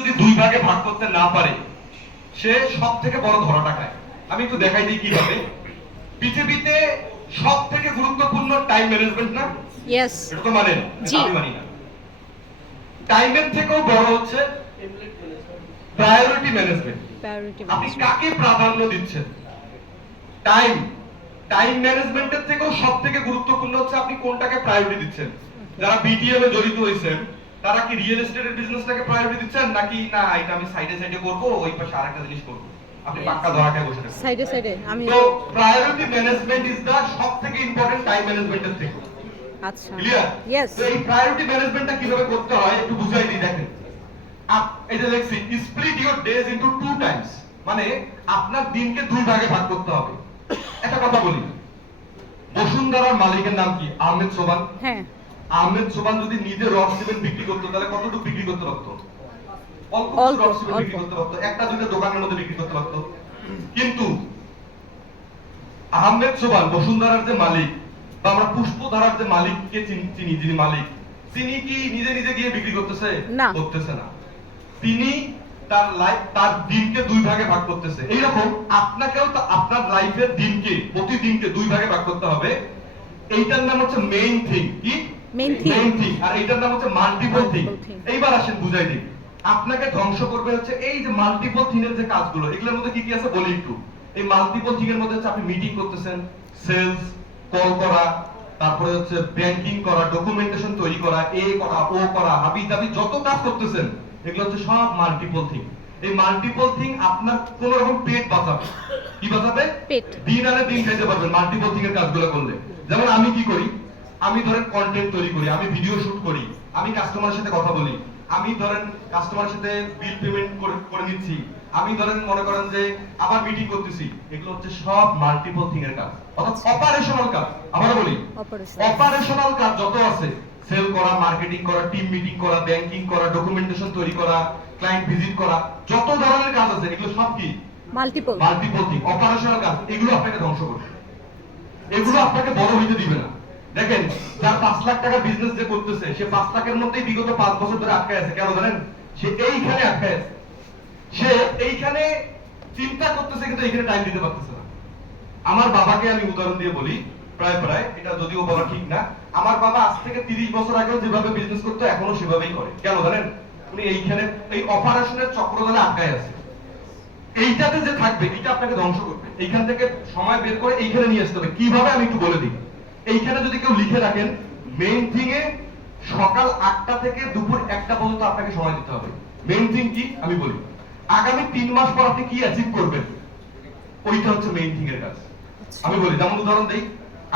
যদি দুই ভাগে ভাগ করতে না পারে সে সব থেকে বড় ধরাটা খায়। আমি একটু দেখাই দিই কিভাবে। পৃথিবীতে সব থেকে গুরুত্বপূর্ণ টাইম ম্যানেজমেন্ট না? ইয়েস, এটা তো মানেন, জি। আমি মানি না। টাইমের থেকেও বড় হচ্ছে প্রায়োরিটি ম্যানেজমেন্ট। প্রায়োরিটি আপনি কাকে প্রাধান্য দিচ্ছেন? টাইম টাইম ম্যানেজমেন্টের থেকেও সব থেকে গুরুত্বপূর্ণ হচ্ছে আপনি কোনটাকে প্রায়োরিটি দিচ্ছেন। যারা বিটিএম এ জড়িত হয়েছেন তারা কি রিয়েল এস্টেটের বিজনেসটাকে প্রায়োরিটি দিচ্ছেন, নাকি না এটা আমি সাইডে সাইডে করব, ওই পাশে আরেকটা জিনিস করব? আপনি পাক্কা ধরা খায় বসে থাকেন। সাইডে সাইডে আমি তো প্রায়োরিটি ম্যানেজমেন্ট ইজ দা সবথেকে ইম্পর্টেন্ট টাইম ম্যানেজমেন্টের থেকে। আচ্ছা, ক্লিয়ার? ইয়েস। তো এই প্রায়োরিটি ম্যানেজমেন্টটা কিভাবে করতে হয় একটু বুঝাই দিই। দেখেন, এই যে লেখছি split your days into two times, মানে আপনার দিনকে দুই ভাগে ভাগ করতে হবে। একটা কথা বলি, বসুন্ধরার মালিকের নাম কি? আহমেদ সোবান। হ্যাঁ, আহমেদ সোবান যদি নিজে রড সিমেন্ট বিক্রি করতো তাহলে কতটুকু বিক্রি করতে পারতো? অল্প অল্প, রড সিমেন্ট বিক্রি অল্প। করতে পারতো, একটা দুইটা দোকানের মধ্যে বিক্রি করতে পারতো। কিন্তু আহমেদ সোবান বসুন্ধরার যে মালিক, বা আমরা পুষ্পধারার যে মালিককে চিনি, যিনি মালিক, তিনি কি নিজে নিজে গিয়ে বিক্রি করতেছে? না। করতেছে না। তিনি তার দিনকে দুই ভাগে ভাগ করতেছে। এইরকম আপনাকেও তো আপনার লাইফের দিনকে, প্রতিদিনকে দুই ভাগে ভাগ করতে হবে। এইটার নাম হচ্ছে মেইন থিং। কি মেইন থিং? Main thing. আর এইটার নাম হচ্ছে মাল্টিপল থিং। Multiple thing। এইবার আসেন বুঝাই দিই। আপনাকে ধ্বংস করবে হচ্ছে এই যে মাল্টিপল থিং এর যে কাজগুলো, এগুলোর মধ্যে কি কি আছে বলি একটু। এই মাল্টিপল থিং এর মধ্যে হচ্ছে আপনি মিটিং করতেছেন, সেলস কল করা, তারপরে হচ্ছে ব্যাংকিং করা, ডকুমেন্টেশন তৈরি করা, এ করা, ও করা, হাবি জাবি যত কাজ করতেছেন, এগুলো হচ্ছে সব মাল্টিপল থিং। এই মাল্টিপল থিং আপনার কোন রকম পেট বাঁচাবে। কি বাঁচাবে? পেট। দিন আনে দিন খাইতে পারবেন মাল্টিপল থিং এর কাজগুলো করলে। যেমন আমি কি করি, আমি ধরেন কন্টেন্ট তৈরি করি, আমি ভিডিও শুট করি, আমি কাস্টমারের সাথে কথা বলি, আমি ধরেন কাস্টমারের সাথে বিল পেমেন্ট করে নিচ্ছি, আমি ধরেন মনে করেন যে আবার মিটিং করতেছি। এগুলো হচ্ছে সব মাল্টিপল থিং এর কাজ, অর্থাৎ অপারেশনাল কাজ। আমরা বলি অপারেশনাল কাজ যত আছে, সেল করা, মার্কেটিং করা, টিম মিটিং করা, ব্যাংকিং করা, ডকুমেন্টেশন তৈরি করা, ক্লায়েন্ট ভিজিট করা, যত ধরনের কাজ আছে এগুলো সব কি? মাল্টিপল। মাল্টিপল থিং, অপারেশনাল কাজ। এগুলো আপনাকে ধ্বংস করবে, এগুলো আপনাকে বড় হইতে দিবে না। দেখেন, যার 5 লাখ টাকা বিজনেস যে করতেছে, সে 5 লাখের মধ্যেই বিগত 5 বছর ধরে আটকায় আছে। কেন জানেন? সে এইখানে আটকায় আছে। সে এইখানে চিন্তা করতেছে কিন্তু এইখানে টাইম দিতে পারতেছে না। আমার বাবাকে আমি উদাহরণ দিয়ে বলি, প্রায় এটা যদিও বলা ঠিক না। আমার বাবা আজ থেকে 30 বছর আগেও যেভাবে বিজনেস করতো এখনো সেভাবেই করে। কেন জানেন? উনি এইখানে এই অপারেশনের চক্রজালে আটকায় আছে। এইটাতে যে থাকবে এটা আপনাকে ধ্বংস করবে। এইখান থেকে সময় বের করে এইখানে নিয়ে আসতে হবে। কিভাবে আমি একটু বলে দিই। এইখানে যদি কেউ লিখে রাখেন, মেইন থিং এ সকাল 8টা থেকে দুপুর 1টা পর্যন্ত আপনাকে সময় দিতে হবে। মেইন থিং কি আমি বলি, আগামী 3 মাস পর আপনি কি অ্যাচিভ করবেন, ওইটা হচ্ছে মেইন থিং এর কাজ। আমি বলি, যেমন উদাহরণ দেই,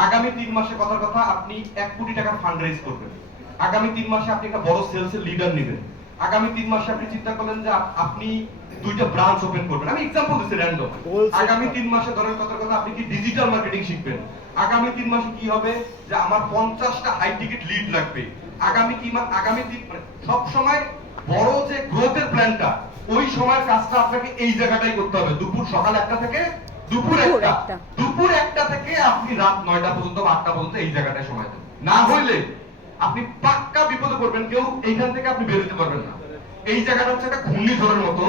আগামী 3 মাসে কথার কথা আপনি 1 কোটি টাকা ফান্ড রেজ করবেন। আগামী 3 মাসে আপনি একটা বড় সেলসের লিডার নেবেন। আগামী 3 মাসে আপনি চিন্তা করলেন যে আপনি 2টা ব্রাঞ্চ ওপেন করবেন। আমি एग्जांपल দিচ্ছি র্যান্ডম। আগামী 3 মাসে ধরেন কথার কথা আপনি কি ডিজিটাল মার্কেটিং শিখবেন। আগামী 3 মাসে কি হবে যে আমার 50টা হাই টিকেট লিড লাগবে। আগামী সব সময় বড় যে গ্রোথের প্ল্যানটা, ওই সময়ের কাজটা আপনাকে এই জায়গাটাই করতে হবে। সকাল 1টা থেকে দুপুর 1টা থেকে আপনি রাত 9টা পর্যন্ত বা 8টা পর্যন্ত এই জায়গাটায় সময় দেন। না হইলে আপনি পাক্কা বিপদে পড়বেন। কেউ এইখান থেকে আপনি বের হতে পারবেন না। এই জায়গাটা হচ্ছে একটা ঘূর্ণিঝড়ের মতো।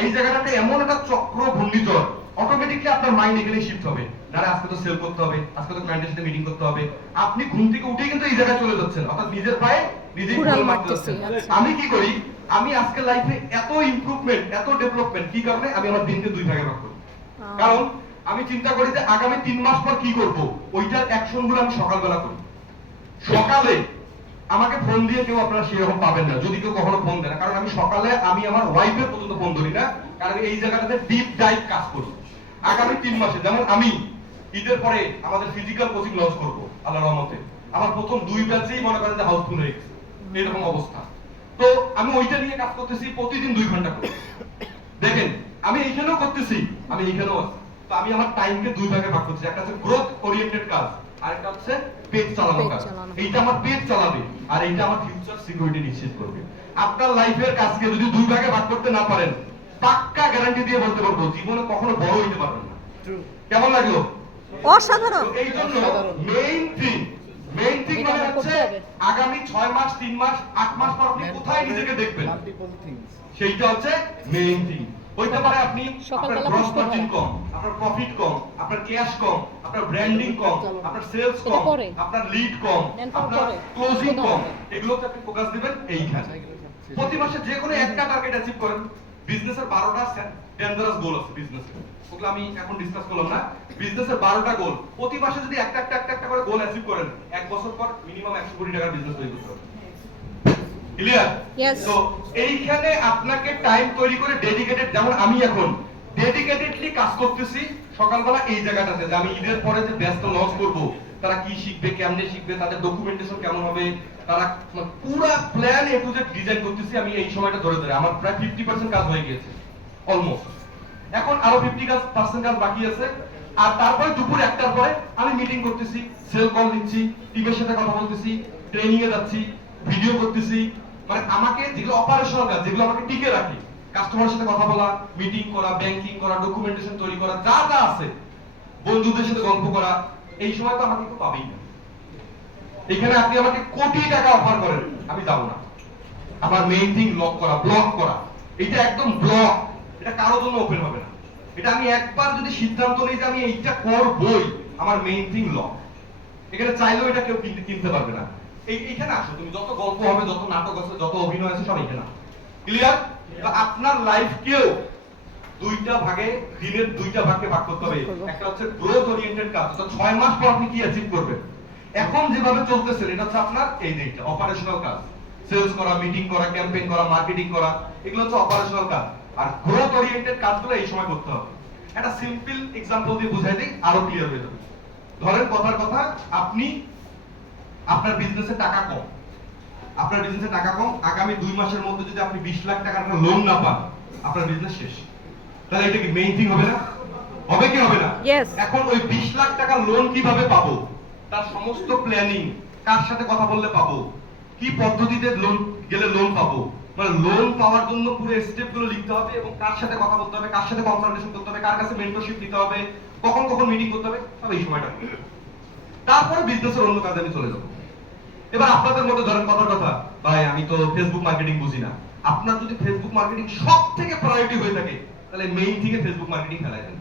এই জায়গাটাতে এমন একটা চক্র ঘূর্ণিঝড়, অটোমেটিকলি আপনার মাইন্ড এখানে শিফট হবে। না আজকে তো সেল করতে হবে, আজকে তো ক্লায়েন্টের সাথে মিটিং করতে হবে। আপনি ঘুম থেকে উঠেই কিন্তু এই জায়গায় চলে যাচ্ছেন, অর্থাৎ নিজের পায়ে নিজেই ঘুরে মারতে যাচ্ছেন। আমি কি করি, আমি আজকে লাইফে এত ইমপ্রুভমেন্ট, এত ডেভেলপমেন্ট, কি কারণে? আমি আমার দিনকে দুই ভাগে ভাগ করি। কারণ আমি চিন্তা করি যে আগামী 3 মাস পর কি করব, ওইটার অ্যাকশন গুলো আমি সকালবেলা করি। সকালে আমাকে ফোন দিয়ে কেউ আপনারা সেরকম পাবেন না, যদি কেউ কখনো ফোন দেয় না। কারণ আমি সকালে আমি আমার ওয়াইফের পর্যন্ত ফোন ধরি না, কারণ এই জায়গাটাতে ডিপ ডাইভ কাজ করি। আগামী 3 মাসে যেমন আমি ঈদের পরে আমাদের ফিজিক্যাল কোচিং লঞ্চ করব আল্লাহর রহমতে। আমার প্রথম 2 ব্যাচেই মনে করেন যে হাউসফুল হয়ে গেছে, এরকম অবস্থা। তো আমি ওইটা নিয়ে কাজ করতেছি প্রতিদিন 2 ঘন্টা করে। দেখেন, আমি এইখানেও করতেছি, আমি এইখানেও আছি। তো আমি আমার টাইমকে দুই ভাগে ভাগ করছি। একটা হচ্ছে গ্রোথ ওরিয়েন্টেড কাজ, আর একটা হচ্ছে পেট চালানো কাজ। এইটা আমার পেট চালাবে, আর এইটা আমার ফিউচার সিকিউরিটি নিশ্চিত করবে। আপনার লাইফের কাজকে যদি দুই ভাগে ভাগ করতে না পারেন, পাক্কা গ্যারান্টি দিয়ে বলতে পারবো জীবনে কখনো বড় হইতে পারবেন না। কেমন লাগলো? অসাধারণ। এই জন্য মেইন থিং মেইন থিং এটা মানে আমরা হচ্ছে করতে হবে। আগামী 6 মাস 3 মাস 8 মাস পর আপনি কোথায় নিজেকে দেখবেন, মাল্টিপল থিংস। সেইটা হচ্ছে মেইন থিং। হইতে পারে আপনি আপনার সকালবেলা গ্রস পুষ্প মার্জিন ভরা। কম, আপনার প্রফিট কম, আপনার ক্যাশ কম, আপনার ব্র্যান্ডিং কম, আপনার সেলস এটা কম, পরে। আপনার লিড কম, Then পরে আপনার পরে। ক্লোজিং এটা কম, হবে। এগুলোতে আপনি ফোকাস দিবেন এইখানে। প্রতি মাসে যে কোনো একটা টার্গেট অ্যাচিভ করেন। বিজনেসের 12টা ডেঞ্জারাস গোল আছে বিজনেসে, ওগুলো আমি এখন ডিসকাস করলাম না। বিজনেসের 12টা গোল, প্রতি মাসে যদি একটা করে গোল অ্যাচিভ করেন, এক বছর পর মিনিমাম 100 কোটি টাকার বিজনেস তৈরি করতে হবে। ক্লিয়ার? Yes. তো এইখানে আপনাকে টাইম তৈরি করে ডেডিকেটেড, যেমন আমি এখন ডেডিকেটেডলি কাজ করতেছি সকালবেলা এই জায়গাটাতে, যে আমি ঈদের পরে যে ব্যস্ত লঞ্চ করব, তারা কি শিখবে, কেমনে শিখবে, তাদের ডকুমেন্টেশন কেমন হবে, তারা পুরো plan A to Z design করতেছি আমি এই সময়টা ধরে ধরে। আমার প্রায় 50% কাজ হয়ে গিয়েছে অলমোস্ট, এখন আরো 50% কাজ বাকি আছে। আর তারপরে দুপুর 1টার পরে আমি মিটিং করতেছি, সেল কল দিচ্ছি, টিমের সাথে কথা বলতেছি, ট্রেনিং এ যাচ্ছি, ভিডিও করতেছি। মানে আমাকে যেগুলো অপারেশনাল কাজ, যেগুলো আমাকে টিকে রাখে, কাস্টমারের সাথে কথা বলা, মিটিং করা, ব্যাংকিং করা, ডকুমেন্টেশন তৈরি করা, যা যা আছে, বন্ধুদের সাথে গল্প করা, এই সময় তো আমাকে কেউ পাবেই না। এখানে আপনি আমাকে কোটি টাকা অফার করেন, আমি যাব না। আমার মেইন থিং লক করা, ব্লক করা, এটা একদম ব্লক, এটা কারোর জন্য ওপেন হবে না। এটা আমি একবার যদি সিদ্ধান্ত নিই যে আমি এইটা করবই, আমার মেইন থিং লক। এখানে চাইলেও এটা কেউ কিনতে পারবে না। এইখানে আসো, তুমি যত গল্প হবে, যত নাটক আছে, যত অভিনয় আছে, সব এখানে। ক্লিয়ার? আপনার লাইফ কেউ দুইটা ভাগে, দিনের দুইটা ভাগে ভাগ করতে হবে। একটা হচ্ছে গ্রোথ ওরিয়েন্টেড কাজ, অর্থাৎ 6 মাস পর আপনি কি অ্যাচিভ করবেন। এখন যেভাবে চলতেছেন এটা হচ্ছে আপনার এই দিকটা অপারেশনাল কাজ, সেলস করা, মিটিং করা, ক্যাম্পেইন করা, মার্কেটিং করা, এগুলো হচ্ছে অপারেশনাল কাজ। আর গ্রোথ ওরিয়েন্টেড কাজগুলো এই সময় করতে হবে। একটা সিম্পল এক্সাম্পল দিয়ে বুঝাই দিই, আরো ক্লিয়ার হয়ে যাবে। ধরেন কথার কথা, আপনি আপনার বিজনেসে টাকা কম, আপনার বিজনেসে টাকা কম, আগামী 2 মাসের মধ্যে যদি আপনি 20 লাখ টাকার একটা লোন না পান, আপনার বিজনেস শেষ। তাহলে এটা কি মেইন থিং হবে না? হবে কি হবে না? Yes. এখন ওই 20 লাখ টাকা লোন কিভাবে পাবো, তার সমস্ত প্ল্যানিং, কার সাথে কথা বললে পাবো, কি পদ্ধতিতে লোন গেলে লোন পাবো, মানে লোন পাওয়ার জন্য পুরো স্টেপ গুলো লিখতে হবে, এবং কার সাথে কথা বলতে হবে, কার সাথে কনসালটেশন করতে হবে, কার কাছে মেন্টরশিপ নিতে হবে, কখন কখন মিটিং করতে হবে, সব এই সময়টা। তারপরে বিজনেসের অন্য কাজে আমি চলে যাবো। এবার আপনাদের মধ্যে ধরেন কথার কথা, ভাই আমি তো ফেসবুক মার্কেটিং বুঝি না। আপনার যদি ফেসবুক মার্কেটিং সব থেকে প্রায়োরিটি হয়ে থাকে, তাহলে মেইন থেকে ফেসবুক মার্কেটিং ফেলাই দেন।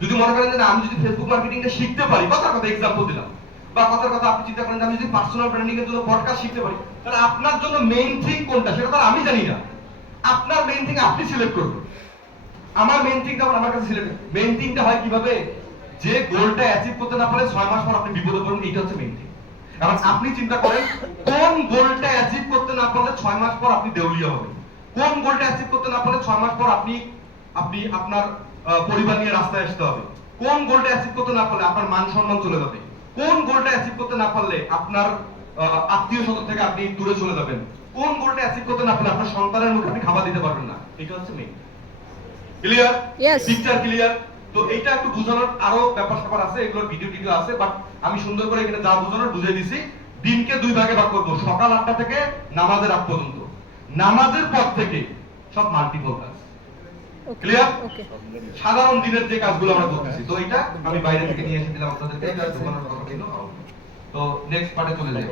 যদি মনে করেন যে আমি যদি ফেসবুক মার্কেটিংটা শিখতে পারি, কথার কথা এক্সাম্পল দিলাম, বা কথার কথা আপনি চিন্তা করেন যে আমি যদি পার্সোনাল ব্র্যান্ডিং এর জন্য পডকাস্ট শিখতে পারি, তাহলে আপনার জন্য মেইন থিং কোনটা সেটা তো আমি জানি না। আপনার মেইন থিং আপনি সিলেক্ট করবেন। আমার মেইন থিংটা আমার কাছে সিলেক্ট। মেইন থিংটা হয় কিভাবে, যে গোলটা অ্যাচিভ করতে না পারলে 6 মাস পর আপনি বিপদে পড়বেন, এইটা হচ্ছে মেইন থিং। এখন আপনি চিন্তা করেন কোন গোলটা অ্যাচিভ করতে না পারলে 6 মাস পর আপনি দেউলিয়া হবেন, কোন গোলটা অ্যাচিভ করতে না পারলে 6 মাস পর আপনি আপনার পরিবার নিয়ে রাস্তায় আসতে হবে, কোন গোলটা অ্যাচিভ করতে না পারলে আপনার মান সম্মান চলে যাবে, কোন গোলটা অ্যাচিভ করতে না পারলে আপনার আত্মীয় স্বজন থেকে আপনি দূরে চলে যাবেন, কোন গোলটা অ্যাচিভ করতে না পারলে আপনার সন্তানের মুখে আপনি খাবার দিতে পারবেন না। এটা হচ্ছে main. Clear? Yes. Picture clear? তো এইটা একটু বোঝানোর আরো ব্যাপার স্যাপার আছে, এগুলোর ভিডিও আছে, বাট আমি সুন্দর করে এখানে যা বোঝানোর বুঝিয়ে দিছি। দিনকে 2 ভাগে ভাগ করব, সকাল 8টা থেকে নামাজের আগ পর্যন্ত। নামাজের পর থেকে সব মাল্টিপল কাজ। Okay. ক্লিয়ার? Okay. সাধারণ দিনের যে কাজগুলো আমরা করতেছি, তো এটা আমি বাইরে থেকে নিয়ে এসে দিলাম আপনাদেরকে, এটা দোকানের কথা ছিল। তো নেক্সট পার্টে চলে যাই।